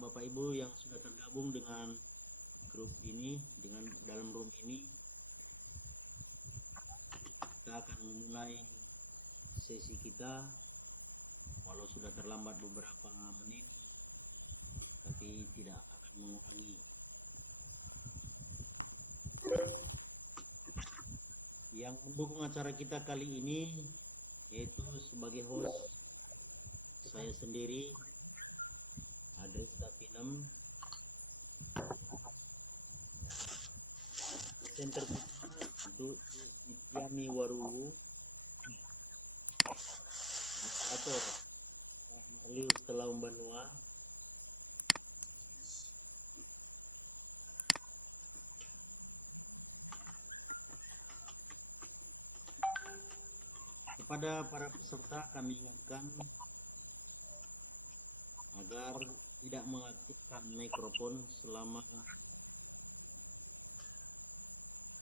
Bapak Ibu yang sudah tergabung dengan grup ini, dengan dalam room ini. Kita akan memulai sesi kita, walau sudah terlambat beberapa menit, tapi tidak mengurangi. Yang mendukung acara kita kali ini yaitu sebagai host saya sendiri, Adresta Pinem, center Yami Waruwu, atau Lu Telau Banua, kepada para peserta kami ingatkan agar tidak mengaktifkan mikrofon selama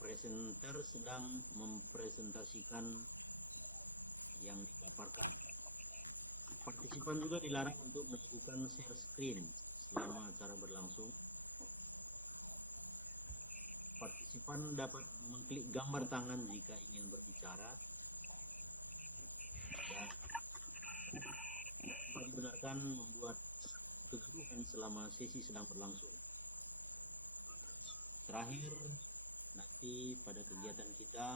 presenter sedang mempresentasikan yang dipaparkan. Partisipan juga dilarang untuk melakukan share screen selama acara berlangsung. Partisipan dapat mengklik gambar tangan jika ingin berbicara. Gunakan membuat kegiatan selama sesi sedang berlangsung. Terakhir, nanti pada kegiatan kita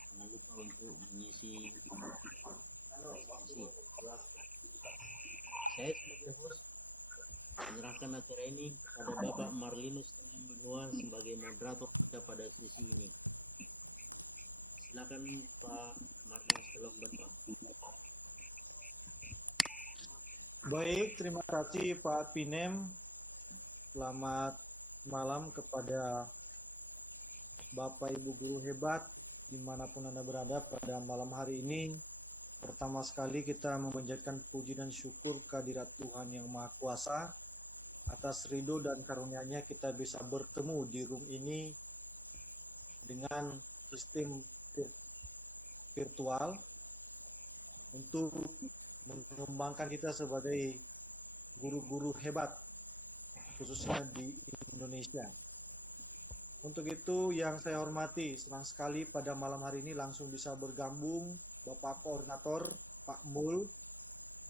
jangan lupa untuk mengisi saya menyerahkan acara ini pada Bapak Marlinus Noah sebagai moderator kita pada sesi ini. Silakan Pak Marlinus, tolong Bapak. Baik, terima kasih Pak Pinem. Selamat malam kepada Bapak Ibu guru hebat dimanapun Anda berada pada malam hari ini. Pertama sekali kita memanjatkan puji dan syukur kehadirat Tuhan yang Maha Kuasa atas ridho dan karunia-Nya kita bisa bertemu di room ini dengan sistem virtual untuk mengembangkan kita sebagai guru-guru hebat khususnya di Indonesia. Untuk itu yang saya hormati, senang sekali pada malam hari ini langsung bisa bergabung Bapak Koordinator Pak Mul,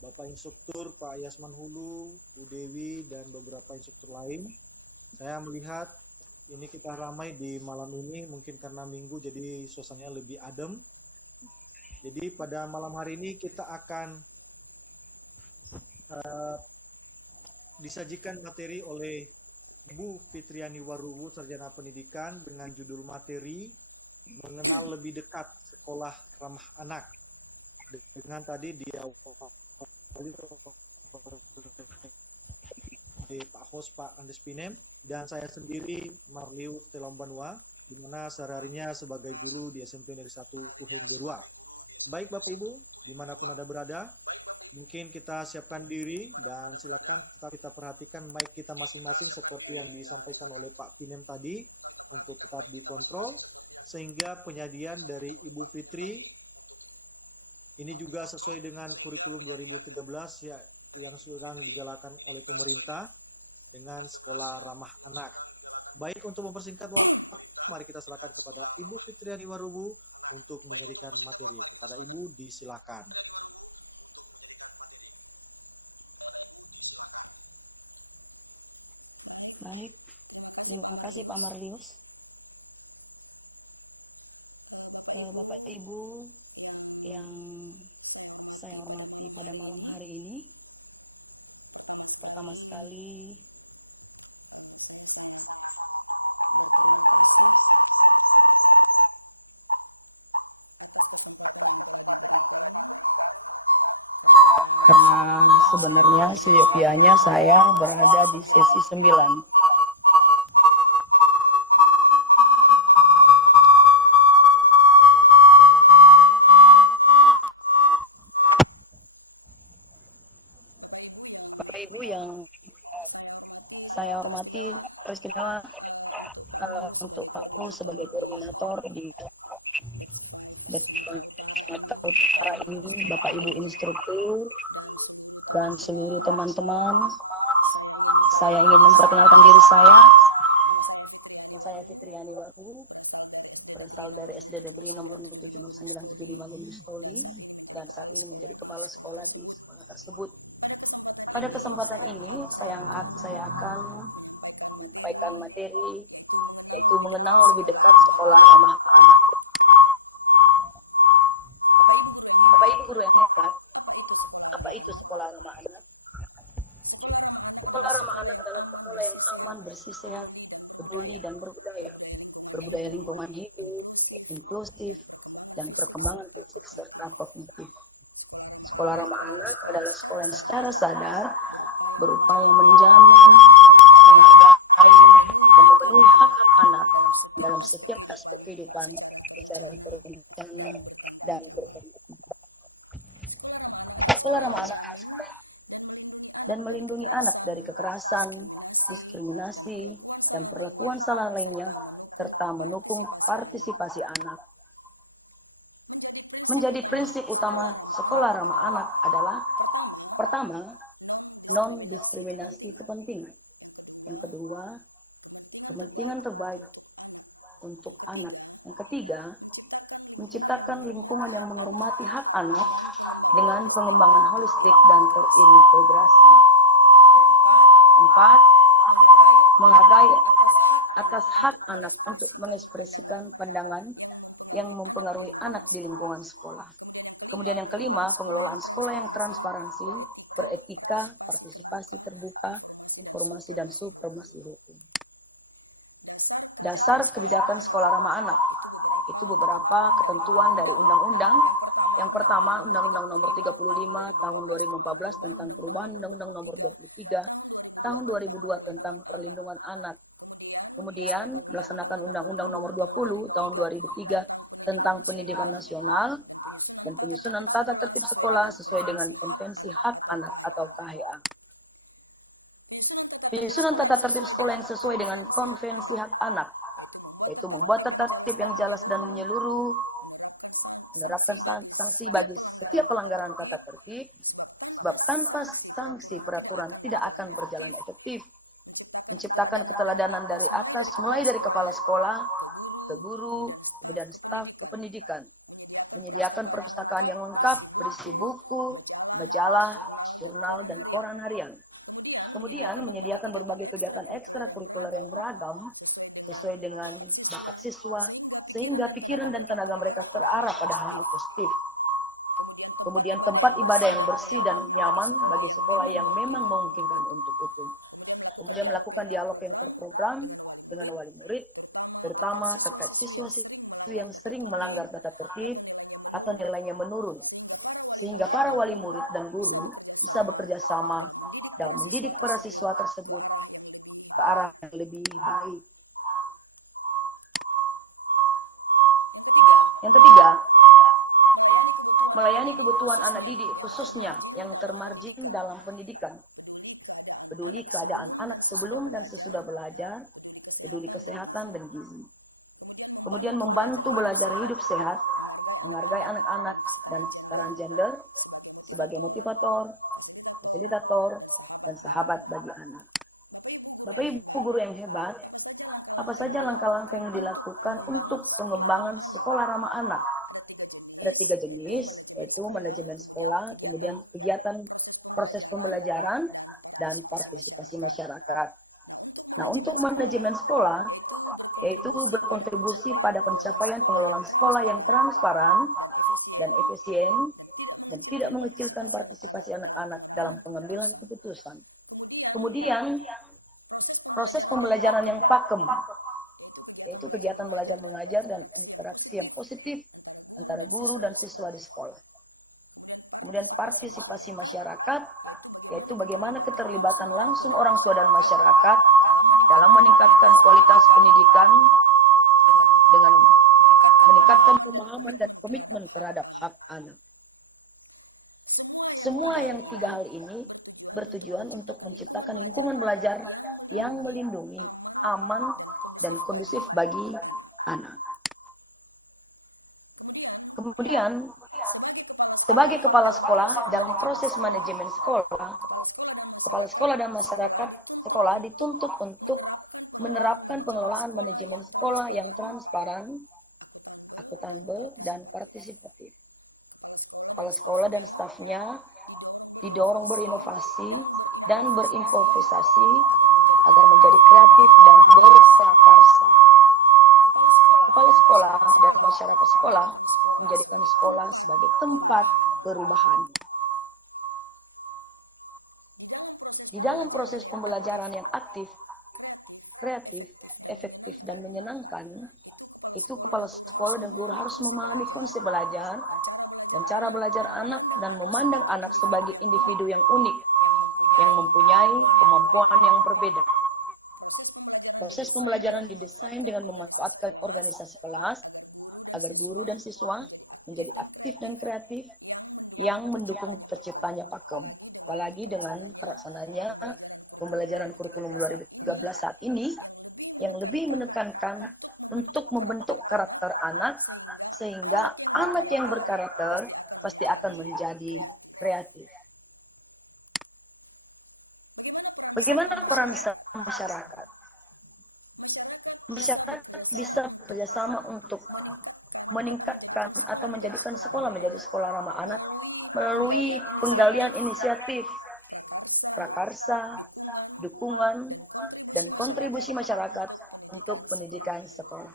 Bapak Instruktur Pak Yasman Hulu, Bu Dewi, dan beberapa instruktur lain. Saya melihat ini kita ramai di malam ini, mungkin karena minggu jadi suasananya lebih adem. Jadi pada malam hari ini kita akan disajikan materi oleh Bu Fitriani Waruwu, Sarjana Pendidikan, dengan judul materi mengenal lebih dekat sekolah ramah anak. Dengan tadi dia Pak Host Pak Andes Pinem dan saya sendiri Marliu Telau Banua, di mana sehari-harinya sebagai guru di SMP Negeri 1 Tuhun 2. Baik Bapak Ibu, dimanapun Anda berada, mungkin kita siapkan diri dan silakan kita perhatikan mic kita masing-masing seperti yang disampaikan oleh Pak Pinem tadi, untuk tetap dikontrol sehingga penyajian dari Ibu Fitri ini juga sesuai dengan kurikulum 2013 ya, yang sedang dijalankan oleh pemerintah dengan sekolah ramah anak. Baik, untuk mempersingkat waktu, mari kita silakan kepada Ibu Fitriani Waruwu untuk memberikan materi. Kepada Ibu disilakan. Fitriani Waruwu untuk menjadikan materi. Kepada Ibu disilakan. Baik. Terima kasih Pak Marlius. Bapak Ibu yang saya hormati pada malam hari ini. Pertama sekali saya sangat berterima kasih atas kesempatan yang telah diberikan, karena sebenarnya seyogianya saya berada di sesi 9. Bapak Ibu yang saya hormati, teristimewa untuk Pak Mul sebagai koordinator di X5 Sumatera Utara ini, Bapak Ibu instruktur, dan seluruh teman-teman. Saya ingin memperkenalkan diri saya. Nama saya Fitriani Baru, berasal dari SD Negeri nomor 07975 Gunung Stoli, dan saat ini menjadi kepala sekolah di sekolah tersebut. Pada kesempatan ini saya akan menyampaikan materi, yaitu mengenal lebih dekat sekolah ramah. Bapak Ibu guru yang hebat, apa itu sekolah ramah anak? Sekolah ramah anak adalah sekolah yang aman, bersih, sehat, peduli, dan berbudaya lingkungan hidup, inklusif, dan perkembangan fisik serta kognitif. Sekolah ramah anak adalah sekolah yang secara sadar berupaya menjamin, menghargai, dan memenuhi hak-hak anak dalam setiap aspek kehidupan secara terencana dan bertanggung jawab. Sekolah ramah anak adalah sekolah yang menjamin dan melindungi anak dari kekerasan, diskriminasi, dan perlakuan salah lainnya, serta mendukung partisipasi anak. Menjadi prinsip utama sekolah ramah anak adalah pertama, non-diskriminasi kepentingan. Yang kedua, kepentingan terbaik untuk anak. Yang ketiga, menciptakan lingkungan yang menghormati hak anak dengan pengembangan holistik dan terintegrasi. Empat, menghargai atas hak anak untuk mengekspresikan pandangan yang mempengaruhi anak di lingkungan sekolah. Kemudian yang kelima, sekolah yang transparansi, beretika, partisipasi terbuka, informasi dan supervisi. Dasar kebijakan sekolah ramah anak itu beberapa ketentuan dari undang-undang. Yang pertama, Undang-Undang Nomor 35 Tahun 2014 tentang Undang-Undang Nomor 23 Tahun 2002 tentang perlindungan anak. Kemudian dilaksanakan Undang-Undang Nomor 20 Tahun 2003 tentang pendidikan nasional dan penyusunan tata tertib sekolah sesuai dengan Konvensi Hak Anak atau KHA. Penyusunan tata tertib sekolah sesuai dengan konvensi hak anak, yaitu membuat tata tertib yang jelas dan menyeluruh, menerapkan sanksi bagi setiap pelanggaran tata tertib, sebab tanpa sanksi peraturan tidak akan berjalan efektif. Menciptakan keteladanan dari atas mulai dari kepala sekolah ke guru, kemudian staf kependidikan, menyediakan perpustakaan yang lengkap berisi buku, majalah, jurnal, dan koran harian. Kemudian menyediakan berbagai kegiatan ekstrakurikuler yang beragam sesuai dengan bakat siswa, sehingga pikiran dan tenaga mereka terarah pada arah positif. Kemudian tempat ibadah yang bersih dan nyaman bagi sekolah yang memang memungkinkan untuk itu. Kemudian melakukan dialog program dengan wali murid, terutama terkait siswa-siswi yang sering melanggar tata tertib atau nilainya menurun, sehingga para wali murid dan guru bisa bekerja sama dalam mendidik para siswa tersebut ke arah yang lebih baik. Yang ketiga, melayani kebutuhan anak didik khususnya yang termargin dalam pendidikan, peduli keadaan anak sebelum dan sesudah belajar, peduli kesehatan dan gizi. Kemudian membantu belajar hidup sehat, menghargai anak-anak dan kesetaraan gender sebagai motivator, fasilitator, dan sahabat bagi anak. Bapak Ibu guru yang hebat, apa saja langkah-langkah yang dilakukan untuk pengembangan sekolah ramah anak? Ada tiga jenis, yaitu manajemen sekolah, kemudian kegiatan proses pembelajaran, dan partisipasi masyarakat. Nah, untuk manajemen sekolah, yaitu berkontribusi pada pencapaian sekolah yang transparan dan efisien, dan tidak mengecilkan partisipasi anak-anak dalam pengambilan keputusan. Kemudian proses pembelajaran yang pakem, yaitu kegiatan belajar dan interaksi yang positif antara guru dan siswa di sekolah. Kemudian partisipasi masyarakat, yaitu bagaimana keterlibatan langsung orang tua dan masyarakat dalam meningkatkan kualitas pendidikan dengan meningkatkan pemahaman dan komitmen terhadap hak anak. Semua yang tiga hal ini bertujuan untuk menciptakan lingkungan belajar yang melindungi, aman dan kondusif bagi anak. Kemudian, Kemudian sebagai kepala sekolah, dalam proses manajemen sekolah, kepala sekolah dan kepala sekolah dan sekolah masyarakat dituntut untuk menerapkan pengelolaan pengelolaan manajemen manajemen sekolah sekolah yang transparan, akuntabel, akuntabel, dan dan partisipatif. partisipatif. Kepala sekolah Kepala sekolah dan stafnya didorong didorong berinovasi berinovasi dan dan berimprovisasi berimprovisasi agar menjadi agar menjadi kreatif dan berprakarsa. Kepala sekolah Kepala dan sekolah masyarakat sekolah menjadikan sekolah sebagai tempat perubahan. Di dalam proses Di dalam pembelajaran proses yang pembelajaran aktif, yang aktif, kreatif, efektif dan menyenangkan, itu kepala itu sekolah kepala dan guru sekolah harus dan guru memahami harus memahami fungsi belajar belajar dan cara dan cara belajar anak dan memandang anak sebagai individu yang unik yang mempunyai kemampuan yang berbeda. Proses pembelajaran Proses didesain pembelajaran dengan didesain dengan memanfaatkan organisasi kelas agar guru dan agar siswa guru dan siswa menjadi aktif menjadi dan aktif dan kreatif yang yang mendukung mendukung terciptanya pakem. Apalagi dengan pelaksananya pembelajaran pembelajaran kurikulum 2013 saat ini yang lebih yang lebih menekankan untuk membentuk karakter anak sehingga sehingga anak yang berkarakter pasti akan menjadi kreatif. Bagaimana peran Bagaimana serta peran masyarakat? masyarakat? Masyarakat bisa bekerjasama untuk meningkatkan meningkatkan atau menjadikan sekolah menjadi sekolah ramah anak melalui melalui penggalian inisiatif prakarsa, dukungan, dan kontribusi masyarakat untuk pendidikan sekolah.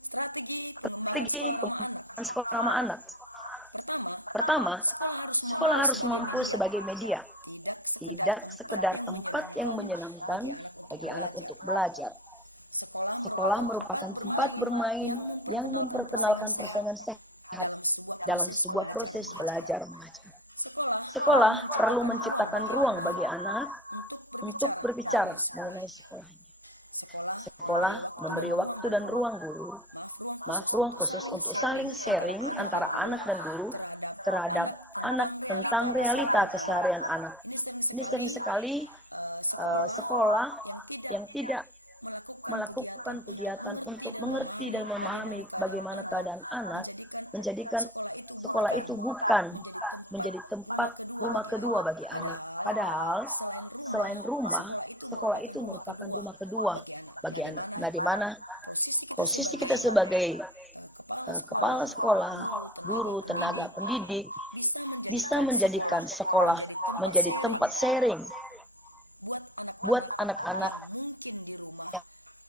Strategi pengembangan sekolah ramah anak. Sekolah ramah anak. Pertama, sekolah harus mampu sebagai media, tidak sekedar tempat yang menyenangkan bagi anak untuk belajar. Sekolah merupakan tempat bermain yang memperkenalkan persaingan sehat dalam sebuah proses belajar mengajar. Sekolah perlu menciptakan ruang bagi anak untuk berbicara mengenai sekolah. Sekolah memberi waktu dan ruang guru, ruang khusus untuk saling sharing antara anak dan guru terhadap anak tentang realita keseharian anak. Ini sering Sering sekali sekolah yang yang tidak melakukan kegiatan untuk mengerti dan memahami bagaimana keadaan anak menjadikan sekolah itu bukan menjadi tempat rumah kedua bagi anak. Padahal Selain rumah, sekolah itu merupakan rumah kedua bagi anak. Nah, di mana Posisi posisi kita sebagai kepala kepala sekolah, guru, tenaga pendidik bisa menjadikan sekolah menjadi tempat sharing buat buat anak-anak anak-anak yang mungkin di rumah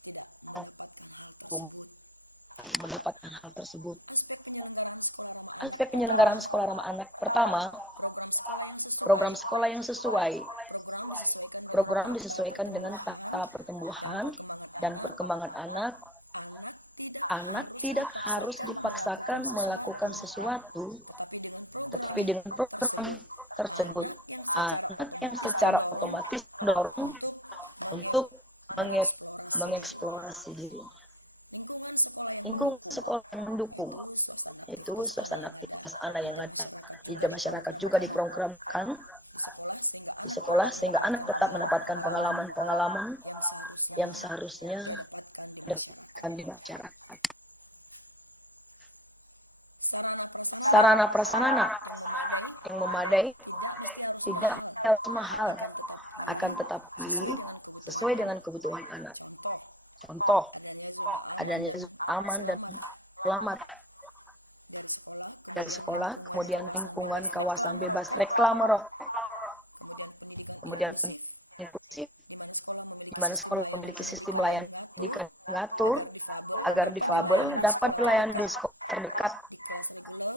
tidak mendapatkan hal tersebut. mendapatkan hal tersebut. Aspek penyelenggaraan sekolah ramah anak. Aspek penyelenggaraan sekolah ramah anak pertama, Program sekolah yang sesuai. Program disesuaikan dengan fakta pertumbuhan dan perkembangan anak. Anak Tidak tidak harus dipaksakan melakukan sesuatu, tetapi dengan program tersebut anak yang secara otomatis mendorong untuk untuk mengeksplorasi diri. lingkungan sekolah yang Sekolah yang mendukung itu suasana itu aktivitas suasana yang ada aktivitas anak yang di ada. masyarakat Juga masyarakat juga diprogramkan di sekolah sehingga anak tetap mendapatkan pengalaman yang yang seharusnya ia dapatkan di masyarakat. di masyarakat. Sarana Sarana-prasarana yang yang memadai tidak mesti harus tidak mahal, harus mahal, akan tetapi sesuai dengan kebutuhan anak. Contoh adanya zona aman dan selamat dari sekolah, kemudian lingkungan kawasan bebas reklam rokok, kemudian pendidikan inklusif, di mana sekolah memiliki mana sistem sekolah pelayanan memiliki sistem pendidikan yang mengatur agar difabel dapat dilayani di sekolah terdekat di kelas reguler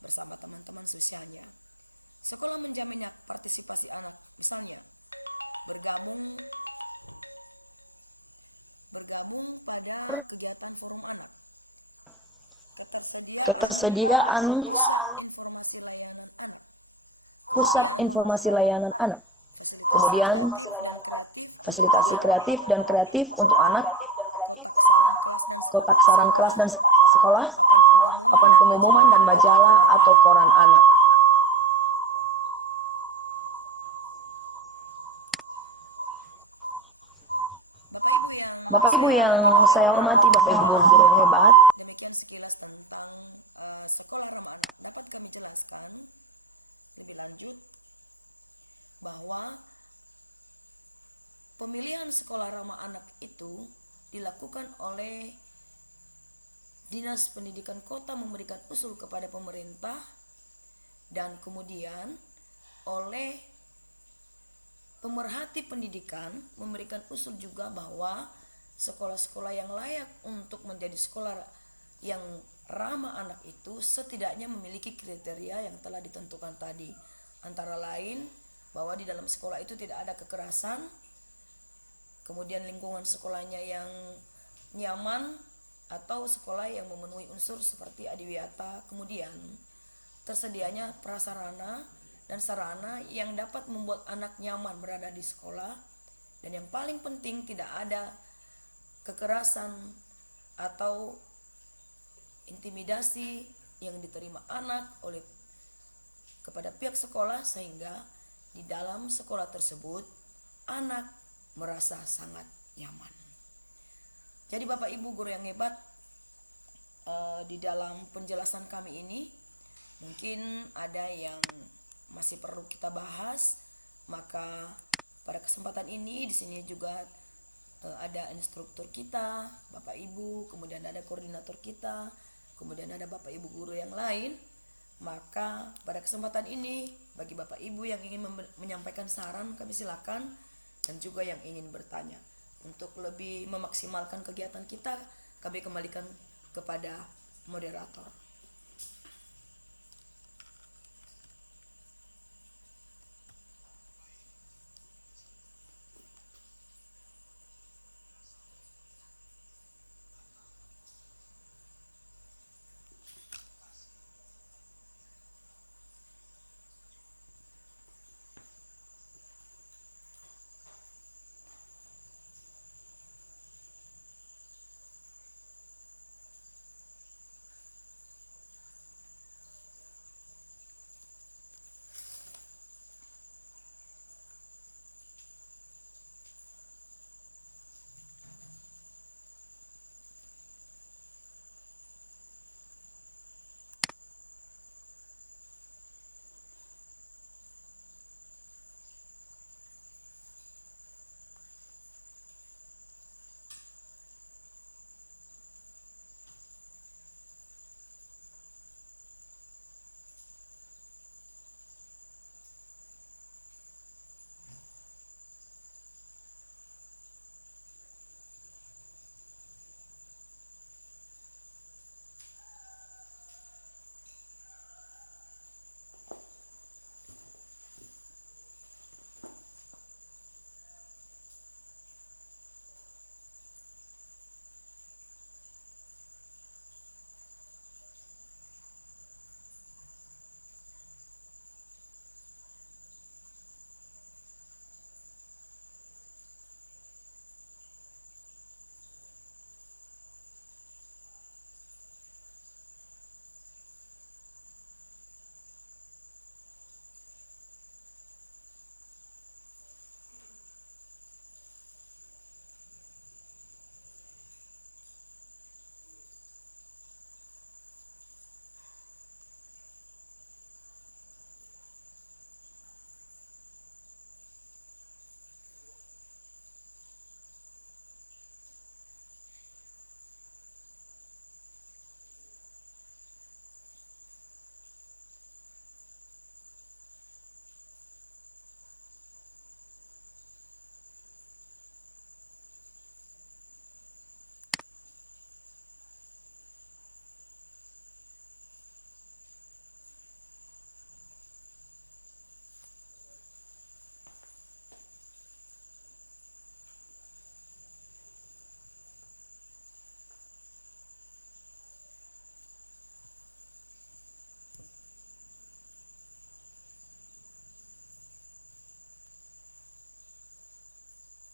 bersama teman-teman seusianya. Sekolah menjamin partisipasi anak, misalnya bergabung pada kegiatan forum anak, ketersediaan pusat informasi layanan anak, fasilitas kreatif dan kreatif untuk anak, kotak saran kelas dan sekolah, papan pengumuman dan majalah atau koran anak. Bapak Ibu yang saya hormati, Bapak Ibu guru yang hebat, Demikian sekilas tentang sekolah ramah anak. Dapat kami jelaskan lebih lanjut bahwa pemilihan sekolah ramah anak itu dilakukan oleh Dinas Pendidikan Kota memberikan usul kepada pemerintah, dan kemudian oleh pemerhati pendidikan memberikan usul juga bahwa sekolah-sekolah yang layak untuk menjadi sekolah yang ramah anak itu setidaknya memiliki kriteria yang telah ditentukan tadi. Antara lain bahwa di dalam sekolah itu tidak ada kekerasan, kemudian lingkungan sekolahnya yang nyaman atau sekolah yang memenuhi unsur seperti adiwiyata, kemudian tersedianya prasarana dan sarana yang dapat membuat anak nyaman berada di sekolah, dan yang paling penting tidak ada kekerasan atau intimidasi yang diterima anak oleh kepada pihak sekolah, sehingga di dalam sekolah tersebut anak merasa sangat nyaman. Jadi Bapak Ibu guru yang hebat, di dalam penjelasan kami ini mungkin ada yang masih perlu kita bahas, maka pada kesempatan ini di sini juga ada instruktur kita, Bapak Ibu, kemudian ada koordinator kita, kemudian ada Bapak Ibu guru yang lain. Maka pada kesempatan ini bagi Bapak Ibu yang ingin menyampaikan saran, kami silakan, dan juga yang ingin bertanya. Untuk lebih memaksimalkan kegiatan kita, kami kembalikan kepada moderator.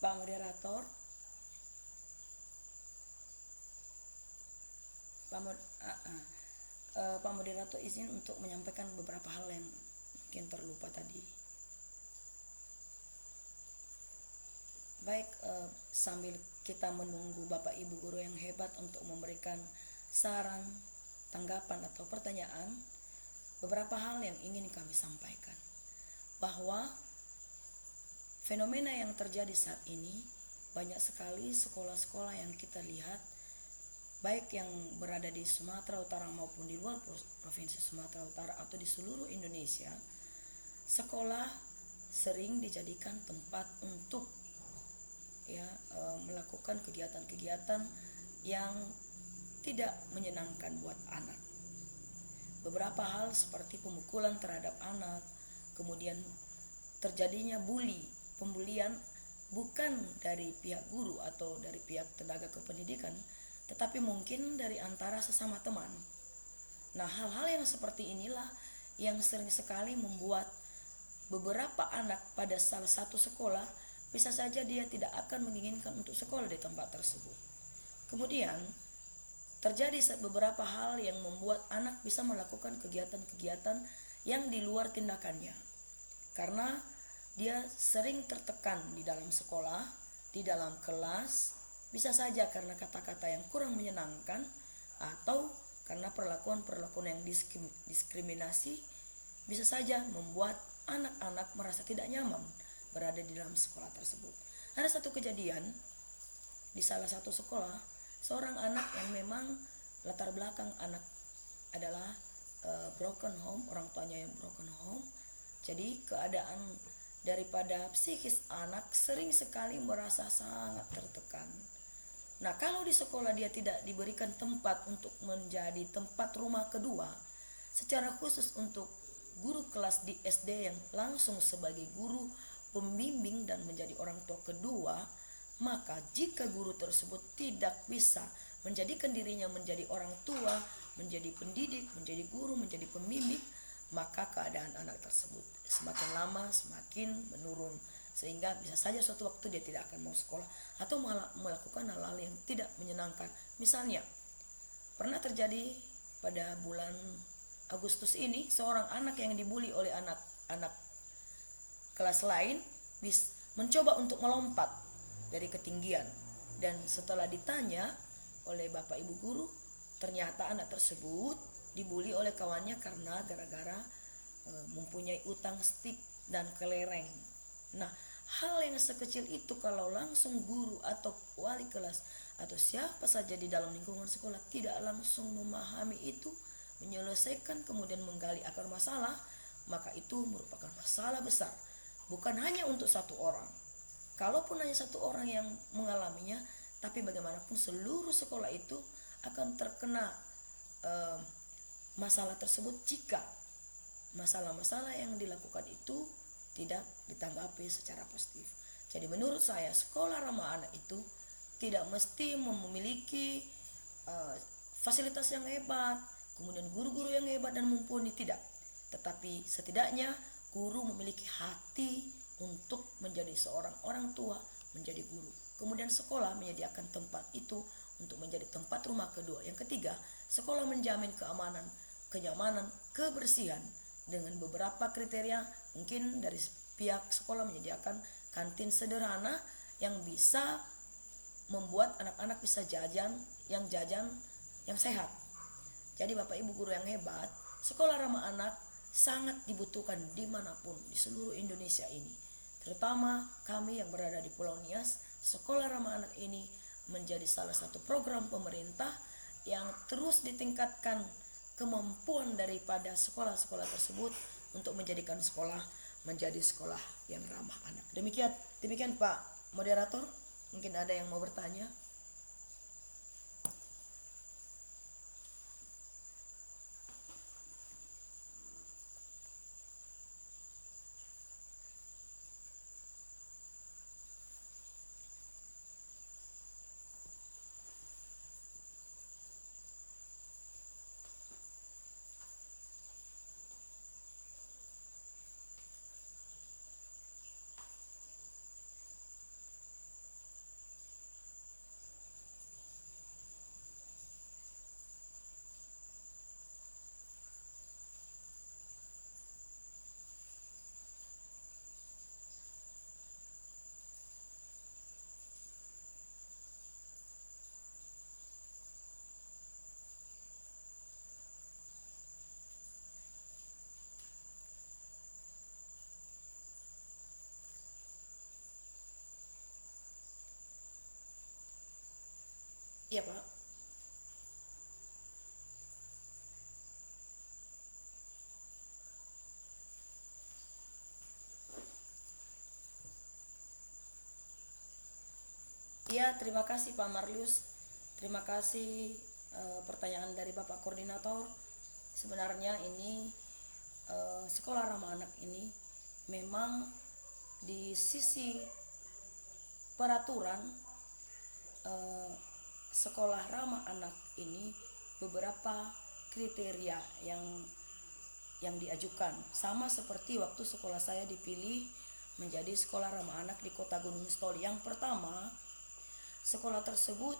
Pak moderator, Pak moderator izin untuk menyampaikan beberapa hal yang mungkin terlupa tadi. Baik, sambil kita menunggu Bapak Ibu guru yang hebat untuk memberikan saran, tanggapan atau pertanyaan, beberapa hal yang ingin kami sampaikan. Bahwa fenomena yang terjadi saat ini, banyak sekali sekolah-sekolah yang kita lihat, baik yang berada di Sumatera Utara maupun di luar Provinsi Sumatera Utara atau di seluruh Indonesia, sekolah sering dijadikan tempat untuk melakukan kegiatan-kegiatan yang tidak menyenangkan buat anak. Beberapa hal seperti pemukulan terhadap anak, kemudian terjadinya pembulian bukan dari pihak guru atau dari pihak tenaga kependidikan, tetapi mungkin dari antara sesama teman. Nah, hal-hal yang seperti inilah yang sering sekali membuat beberapa anak pada salah satu sekolah bisa saja dia tidak akan menginginkan untuk sekolah di tempat tersebut. Kemudian terjadi beberapa hal yang membuat anak bisa melakukan kegiatan-kegiatan yang di luar tindakannya, karena dia sering tertekan di dalam sekolah, di dalam kelas, bisa saja karena kata-kata yang kurang menyenangkan atau karena perlakuan-perlakuan yang diskriminasi, bisa saja membuat anak-anak merasa tidak nyaman berada di dalam sekolah tersebut. Ada satu kejadian di salah satu sekolah, seorang anak yang memang latar belakang anak adalah broken home, orang tuanya yang broken home. Jadi keadaan daripada psikis anak sering sekali merasa sangat tertekan. Nah, kalau di sekolah dia tidak diberikan tempat untuk menjadi tempat rumah kedua, secara khusus untuk guru kelas di SD yang langsung sebagai guru pembimbing dan menjadi orang tua kedua, maka jika guru tersebut tidak bisa menjadikan dirinya menjadi orang tua, menjadi pendidik, menjadi guru, menjadi pembimbing, maka keadaan anak tersebut semakin lama semakin menurun, sehingga bisa saja suatu waktu dia tidak akan mau sekolah atau malah melakukan hal-hal yang tidak menyenangkan. Misalnya pernah terjadi pada bulan Agustus ini, seorang anak yang dibully oleh anak kelas lain mencoba untuk melompat dari ketinggian, dan setelah ditanya oleh bapak ibu guru, ternyata anak tersebut dibully oleh kawannya karena gara-gara mempunyai utang stik dan kelereng. Nah, hal yang sekecil itu kalau langsung guru atau wali kelas atau siapa saja di dalam lingkungan sekolah tidak langsung memahami itu, menyelesaikan kemudian menggali akar masalah, maka itu merupakan masalah besar. Bukan hanya untuk satu orang. Kalaupun hanya satu orang yang mengalaminya, tapi bagaimanapun seluruh sekolah itu akan terkena masalah tersebut jika masalah-masalah yang dilakukan itu tidak ditanggapi secara positif. Jadi menurut saya sekolah ramah anak itu tidak mesti memiliki fasilitas yang hebat, kemudian guru-guru yang hebat dan mumpuni, tidak. Tetapi setidaknya guru memiliki hati untuk menjadi seorang orang tua, menjadi guru. Kemudian sekolah menyediakan tempat itu untuk menjadi tempat rumah kedua. Yang ketiga, sekolah menjamin keamanan, kenyamanan, kebersihan dengan beberapa kriteria. Mungkin dari pihak sekolah menyediakan kantin sederhana yang bisa membuat anak-anak bisa jajan yang sehat. Jadi Bapak Ibu guru yang hebat, sekolah ramah anak sangat dibutuhkan dimanapun di seluruh Indonesia ini. Terutama kami yang berada di Pulau Nias, sekolah ramah anak ini menjadi salah satu program pemerintah yang terus ditingkatkan kemampuan daripada sekolah-sekolah tersebut untuk menjadikan sekolah menjadi sekolah yang ramah anak. Demikian Pak Moderator, mungkin ada yang mau bertanya. Iya, Pak. Iya, terima kasih Pak Marlius. Terima kasih pertanyaan dari Bapak Koordinator. Sebenarnya ini sekolah ramah anak ini memang di sisi peraturan eh, sekolah ramah anak ini beberapa kriteria yang diajukan, sama seperti waktu sekolah saya dipilih menjadi sekolah ramah anak di Kota Gunung Stoli. Yang pertama, sekolah tersebut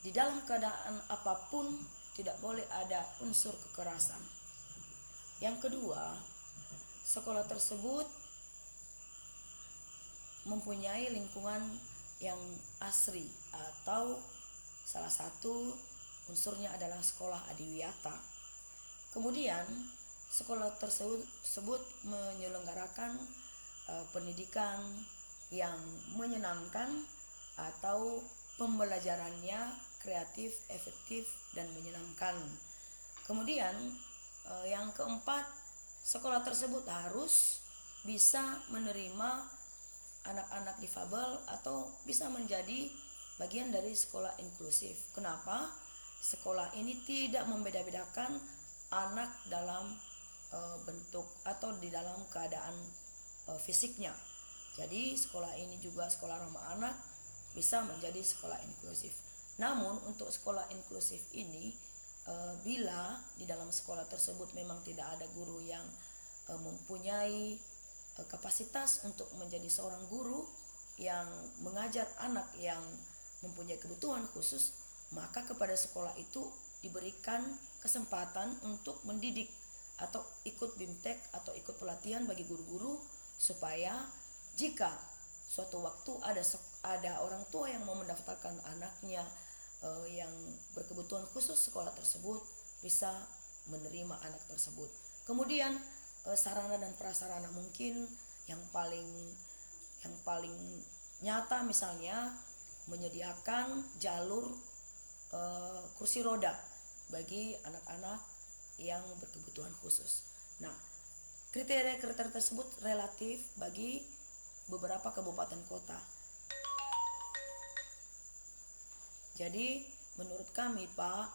di dalam keadaan apapun tidak boleh ada unsur kekerasan. Yang kedua, sekolah tersebut mempunyai lingkungan yang asri, atau salah satu unsurnya adalah sekolah adiwiyata. Kemudian sekolah tersebut menyelenggarakan pendidikan yang menyenangkan atau pembelajarannya kreatif, efektif, dan menyenangkan. Kemudian yang keempat, sekolah tersebut harus bisa menerima anak-anak difabel atau bisa menjadi bagian dari sekolah inklusif. Kenapa? Sekolah ini tidak membeda-bedakan anak dalam bentuk atau di dalam keadaan fisiknya. Jadi sekolah ini juga sekolah ramah anak, bisa menjadi sekolah inklusif. Namun untuk sekolah inklusif ini, bila di dalam sekolah tersebut memang tidak ada guru yang mempunyai kapasitas untuk menjadi seorang guru yang mengajar anak yang mempunyai kebutuhan khusus, maka kepada sekolah itu diberikan kesempatan untuk mendidik atau ikut BIMTEK atau ikut pelatihan bagi guru-guru, supaya jika suatu waktu ada orang tua yang mau mendaftarkan anaknya yang berkebutuhan khusus, sekolah tersebut bisa menerima anak tersebut. Kemudian sarana dan prasarana mungkin yang paling nyata, misalnya menyediakan jalur kursi roda bagi anak-anak yang berkebutuhan khusus. Nah, kriteria-kriteria tersebut relatif bagi beberapa kabupaten kota. Jadi menurut kami, Pak,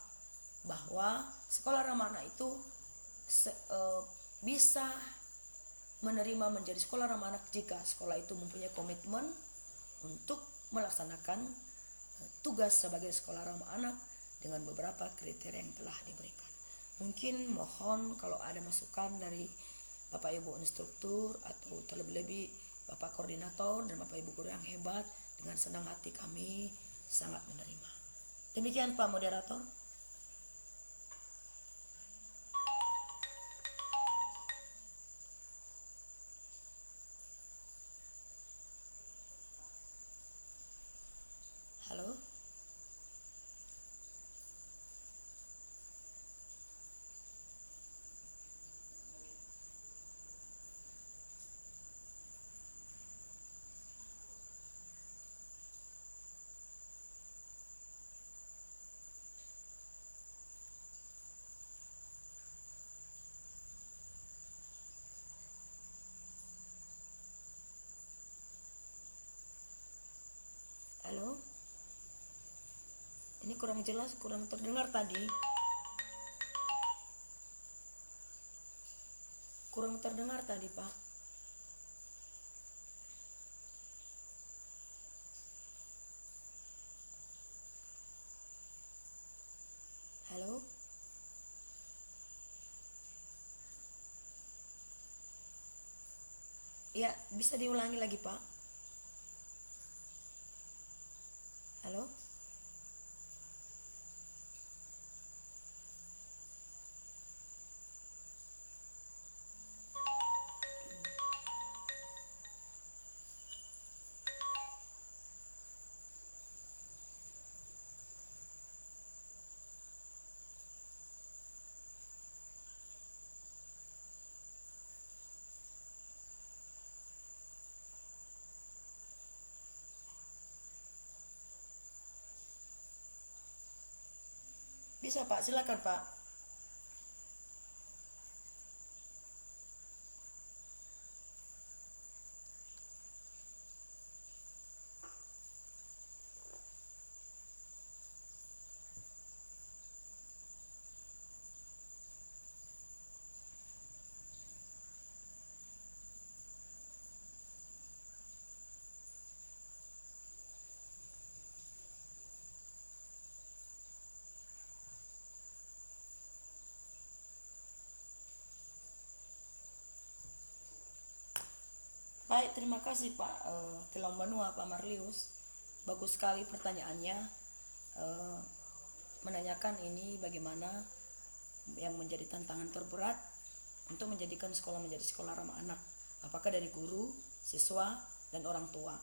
bahwa sekolah ramah anak itu bisa menerima menjadi sekolah ramah anak jika sekolah itu mempunyai komitmen untuk melaksanakan tugas sebagai sekolah ramah anak dengan beberapa kriteria yang telah diberikan. Mungkin mohon kalau ada masukan dari Bapak Ibu instruktur atau terlebih-lebih Bapak Koordinator dan Bapak Ibu guru yang hebat, dengan senang hati kami sangat menerima. Demikian Pak Moderator. Halo. Halo. Ini kurang jelas, kurang terdengar tadi. Kurang terdengar tadi, Pak. Halo. Ya, bisa diulangi lagi, Pak. Halo. Bisa Pak, silakan Pak. Baik, terima kasih Pak Telombanua, Pak Marlius. Bagus sekali pertanyaannya. Menanyakan ini bagaimana yang menjadi tantangan terberat untuk menjadikan sekolah menjadi sekolah ramah anak. Apakah dari guru, siswa, dan orang tua?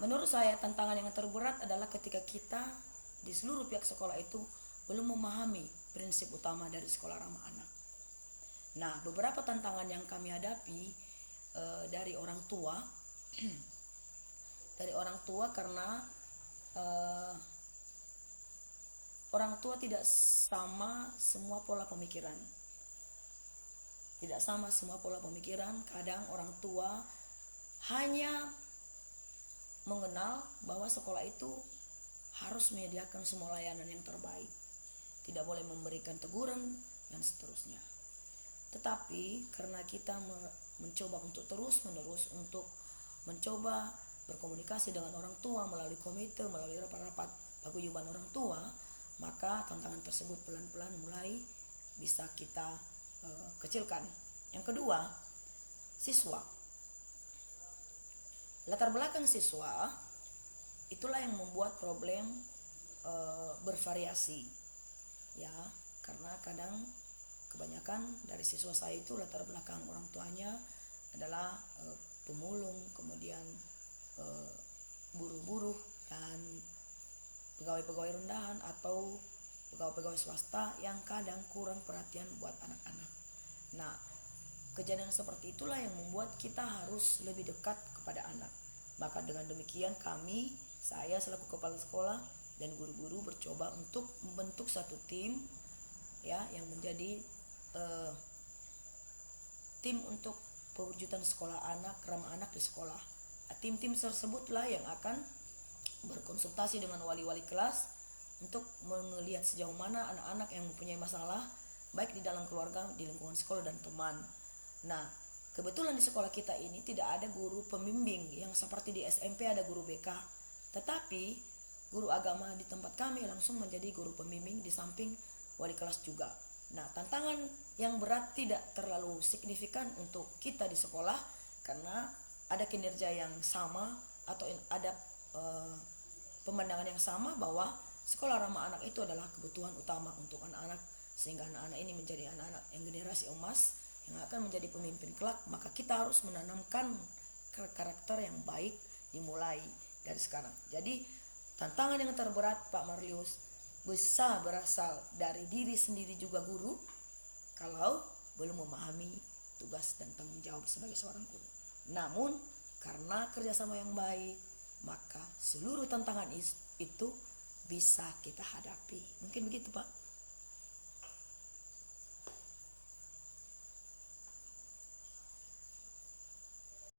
Menurut saya tantangan yang terberat adalah ketika kita di seluruh pihak sekolah itu belum memahami prinsip utama dari sekolah ramah anak. Nah, beberapa tantangan yang kami hadapi dari orang tua karena orang tua tidak sama semua pola pemikiran. Kadang orang tua hanya mengenal bahwa sekolah itu harus menyediakan semua layanan yang terbaik, tidak boleh memberikan teguran dan seterusnya. Tetapi karena kita mencoba untuk terus-menerus untuk mencoba berkomunikasi dengan orang tua melalui komite, melalui rapat-rapat paguyuban orang tua, maka tantangan tersebut pelan-pelan mulai bisa kita kecilkan. Yang kedua, siswa. Latar belakang siswa itulah yang membuat problem bervariasi, ya, karena kadang kebanyakan dari siswa saya itu latar belakang orang tuanya adalah pemulung, kemudian buruh-buruh dan pegawai-pegawai rendahan atau pegawai-pegawai swasta yang kadang kurang perhatian buat anak-anak. Nah, kejadian seperti itulah yang membuat kita harus lebih dekat kepada anak. Maka dengan demikian saya selaku kepala sekolah dan guru-guru bercoba untuk membentuk satu tim, ya, yang menjadi tim untuk pewujudan sekolah anak, ramah anak di sekolah. Tim-tim tersebutlah yang akan berkonsultasi dengan wali-wali kelas untuk melihat sejauh mana anak-anak yang mempunyai masalah baik di dalam keluarga, di lingkungan sekolah dan teman. Nah, kebetulan di sekolah kita ini tidak ada guru pembimbing yang seperti di SMP ada guru BK, tetapi guru agama di tempat kami langsung menjadi guru pembimbing di samping wali kelas juga. Nah, tantangan yang berat tidak terlalu signifikan untuk kita di sekolah karena ada kinerja yang sama atau ada pemandangan yang sama bahwa sekolah ramah anak itu adalah kebutuhan utama untuk anak-anak, sehingga anak-anak ini menjadi anak-anak yang generasi emas yang akan menjadi pemimpin kelak. Maka kita harus menanamkan karakter yang baik dimulai dari sekarang. Jadi tantangan yang terberat Pak Marlius bisa berasal dari diri sendiri juga guru kalau belum memahami tugas dan tanggung jawab sebagai seorang guru. Namun karena kerjasama yang baik, maka seluruh tantangan itu bisa kita hadapi. Mungkin begitu Pak.